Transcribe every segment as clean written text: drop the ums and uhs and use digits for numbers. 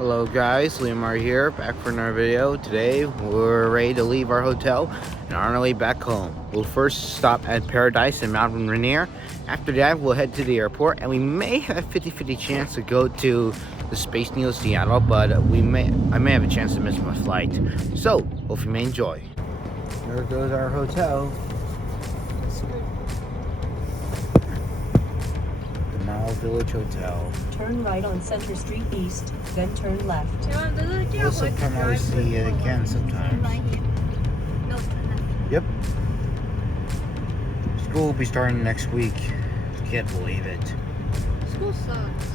Hello guys, Liamar here, back for another video. Today we're ready to leave our hotel and on our way back home. We'll first stop at Paradise in Mount Rainier. After that we'll head to the airport and we may have a 50-50 chance to go to the Space Needle Seattle, but I may have a chance to miss my flight. So, hope you may enjoy. There goes our hotel. Village Hotel. Turn right on Center Street East, then turn left. We'll somehow see it again sometimes. Yep. School will be starting next week. Can't believe it. School sucks.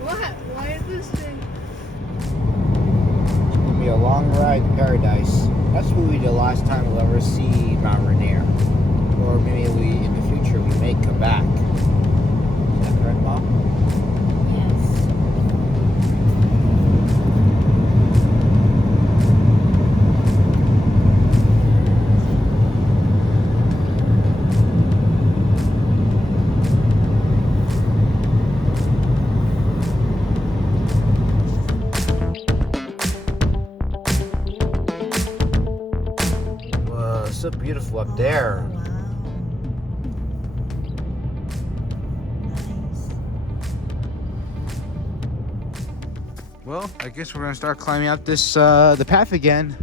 What? Why is this thing? It's going to be a long ride to Paradise. That's will be the last time we'll ever see Mount Rainier. Or maybe in the future we may come back. Is that correct, Mom? Yes. Whoa, it's so beautiful up there. Well, I guess we're gonna start climbing up this the path again,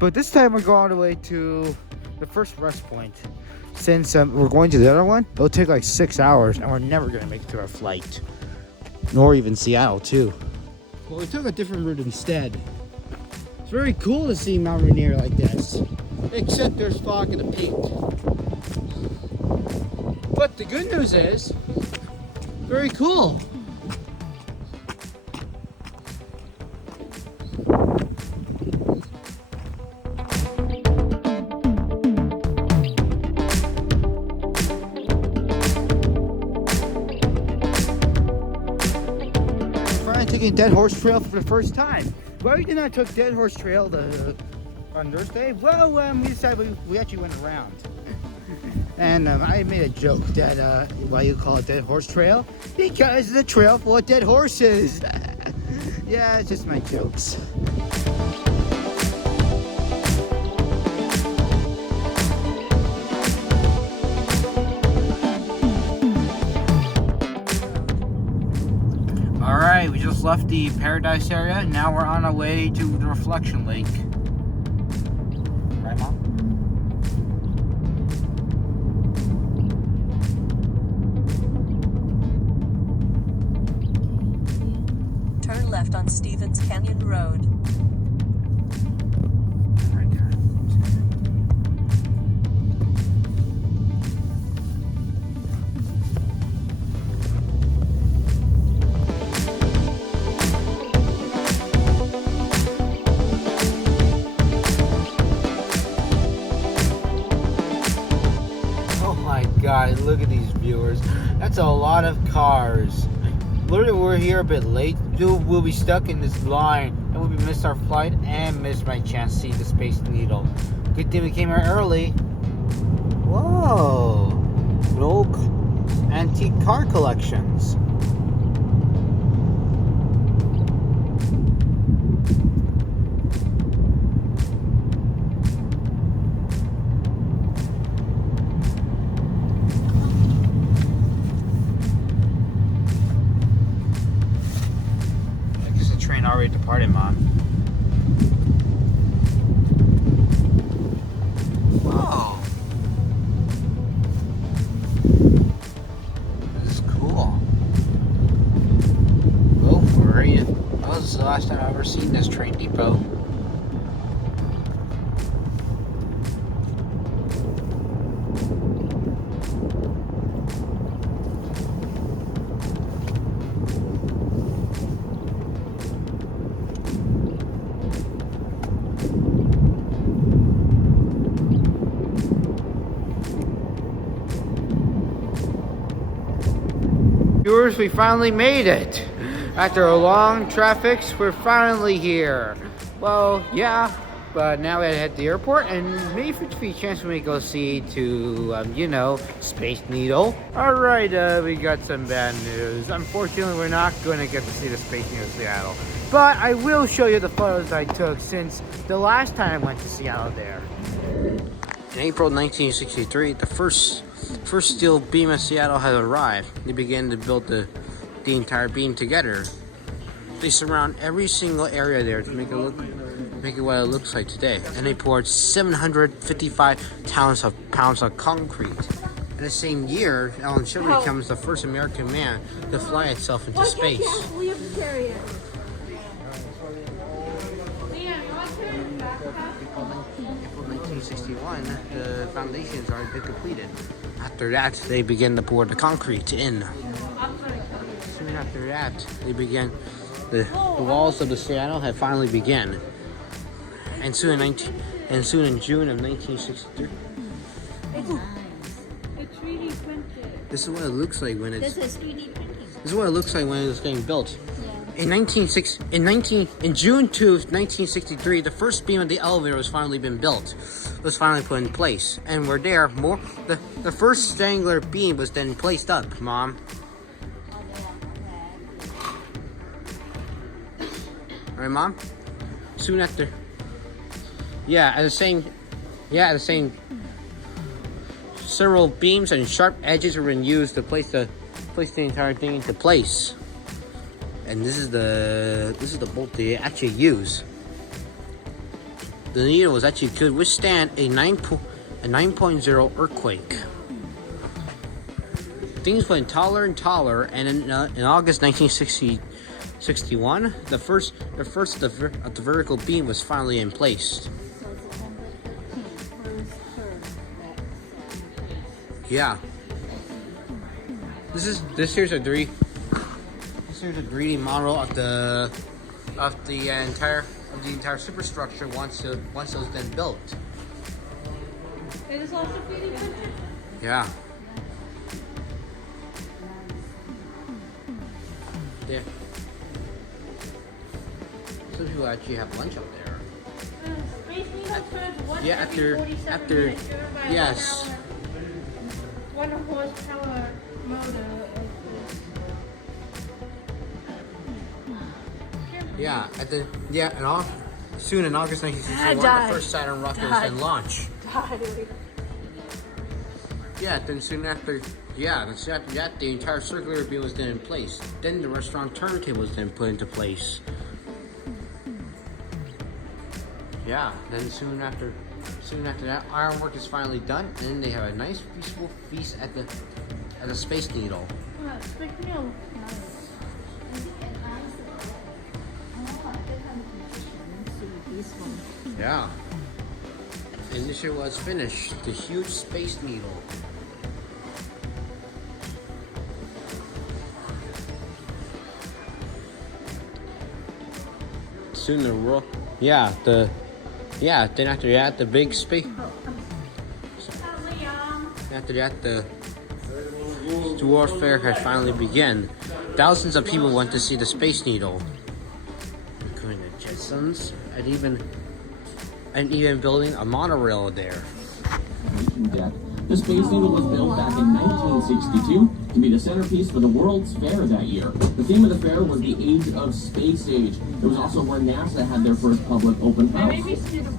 but this time we're going all the way to the first rest point. Since we're going to the other one, it'll take like 6 hours, and we're never gonna make it to our flight, nor even Seattle too. Well, we took a different route instead. It's very cool to see Mount Rainier like this, except there's fog in the peak. But the good news is, very cool. Taking Dead Horse Trail for the first time. Why we did not took Dead Horse Trail on Thursday? Well, we decided we actually went around. And I made a joke that why you call it Dead Horse Trail? Because it's a trail full of dead horses. Yeah, it's just my jokes. Alright, we just left the Paradise area. Now we're on our way to the Reflection Lake. Right, Mom? Turn left on Stevens Canyon Road. Right there. God, look at these viewers. That's a lot of cars. Literally, we're here a bit late. We'll be stuck in this line, and we'll be missed our flight and missed my chance to see the Space Needle. Good thing we came here early. Whoa, an old antique car collections. Train already departed, Mom. Whoa. This is cool. Well, we're ready to... Oh, this is the last time I've ever seen this train depot. Viewers, we finally made it. After a long traffic, we're finally here. Well, yeah, But now we had to head to the airport, and maybe 50 chance we may go see to, you know, Space Needle. All right, we got some bad news. Unfortunately, we're not going to get to see the Space Needle in Seattle. But I will show you the photos I took since the last time I went to Seattle there. In April 1963, the first steel beam of Seattle had arrived. They began to build the entire beam together. They surround every single area there to make it what it looks like today. And they poured 755 pounds of concrete. In the same year, Alan Shepard becomes the first American man to fly itself into space. We have to carry it. 1961, the foundations are completed. After that, they begin to pour the concrete in. Soon after that, they began. The walls of the Seattle had finally begun. And soon in June of 1963. It's 3D printed. This is what it looks like when it's. This is 3D printing. This is what it looks like when it's getting built. Yeah. In June 2 of 1963, the first beam of the elevator was finally been built. It was finally put in place, and we're there. The first triangular beam was then placed up, Mom. Right, Mom? Soon after. At the same. Several beams and sharp edges were being used to place the entire thing into place. And this is the bolt they actually use. The needle was actually could withstand a 9.0 earthquake. Things went taller and taller, and in August 1961, the first of the vertical beam was finally in place. Yeah. This here's a 3D model of the entire superstructure once it was then built. It is also 3D printed? Yeah. There. Some people actually have lunch up there. Space Needle turns once Yeah, every 47 minutes, driven by yes. 1 horsepower motor. Soon in August 1961, the first Saturn rocket was then launched. Then soon after that, the entire circular beam was then in place. Then the restaurant turntable was then put into place. Then soon after that, ironwork is finally done, and then they have a nice peaceful feast at the Space Needle. Space Needle. Yeah. And this year was finished. The huge Space Needle. Soon the world. Then after that, the big space. After that, the warfare had finally begun. Thousands of people went to see the Space Needle, including the Jetsons, and even building a monorail there. The Space Needle was built back in 1962 to be the centerpiece for the World's Fair that year. The theme of the fair was the Age of Space Age. It was also where NASA had their first public open house.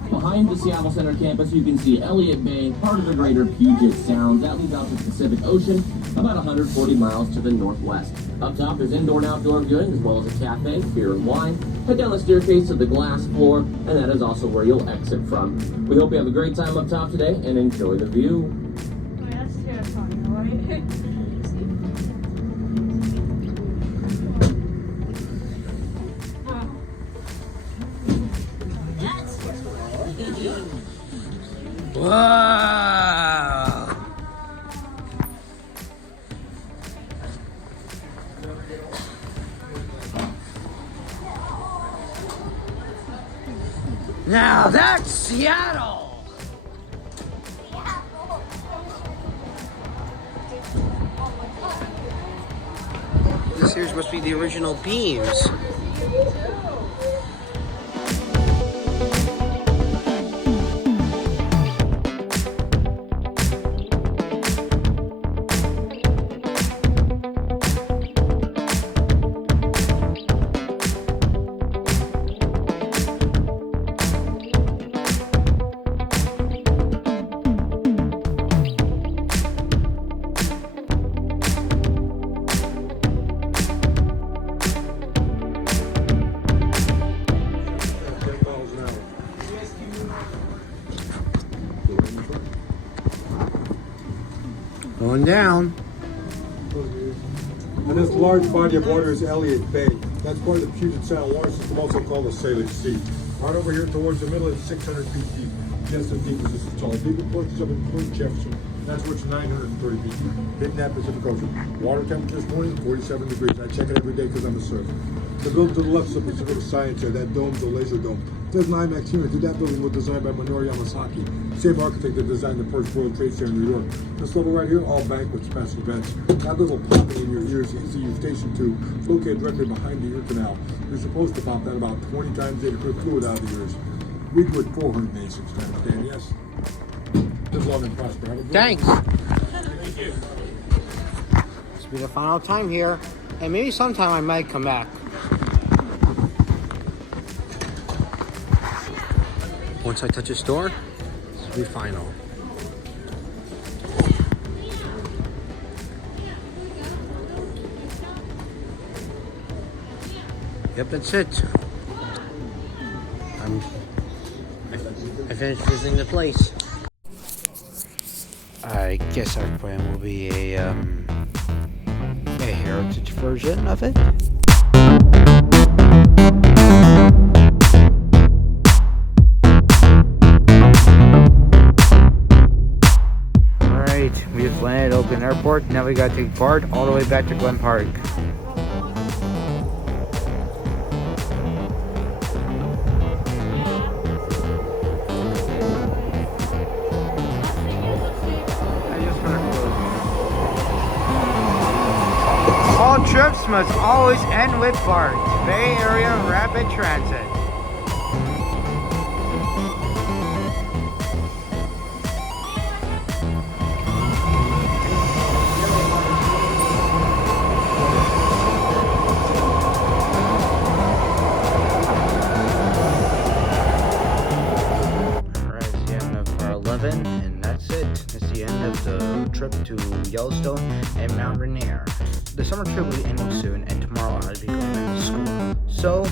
Behind the Seattle Center campus, you can see Elliott Bay, part of the greater Puget Sound. That leads out to the Pacific Ocean, about 140 miles to the northwest. Up top, there's indoor and outdoor viewing, as well as a cafe, beer and wine. Head down the staircase to the glass floor, and that is also where you'll exit from. We hope you have a great time up top today, and enjoy the view. That's terrifying, right? Wow! Now that's Seattle! This here's supposed to be the original beams. Going down. And this large body of water is Elliott Bay. That's part of the Puget Sound water system, also called the Salish Sea. Right over here towards the middle, it's 600 feet deep. Yes, the deepest is tall. Deepest point is up in Point Jefferson. That's where it's 930 feet. Hitting that Pacific Ocean. Water temperature this morning, 47 degrees. I check it every day because I'm a surfer. The building to the left is the Pacific Science Center. That dome's a laser dome. There's an IMAX unit. That building was designed by Minoru Yamasaki, same architect that designed the first World Trade Center in New York. This level right here, all banquets, past events. That little popping in your ears, ECU Station 2, located directly behind the ear canal. You're supposed to pop that about 20 times a day to put fluid out of the ears. We do it 486 times a day, yes? Live long and prosper. Have a good Thanks. one. Thank you. This will be the final time here. And maybe sometime I might come back. Once I touch this door, this will be final. Yep, that's it. I finished visiting the place. I guess our plan will be a heritage version of it. Alright, we just landed at Oakland Airport. Now we gotta take BART all the way back to Glen Park. All trips must always end with BART, Bay Area Rapid Transit. Alright, it's the end of our 11, and that's it. It's the end of the trip to Yellowstone and Mount Rainier. The summer trip will be ending soon, and tomorrow I'll be going back to school. So,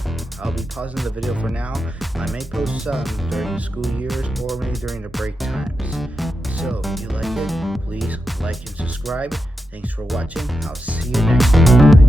I'll be pausing the video for now. I may post some during the school years or maybe during the break times. So, if you like it, please like and subscribe. Thanks for watching. I'll see you next time.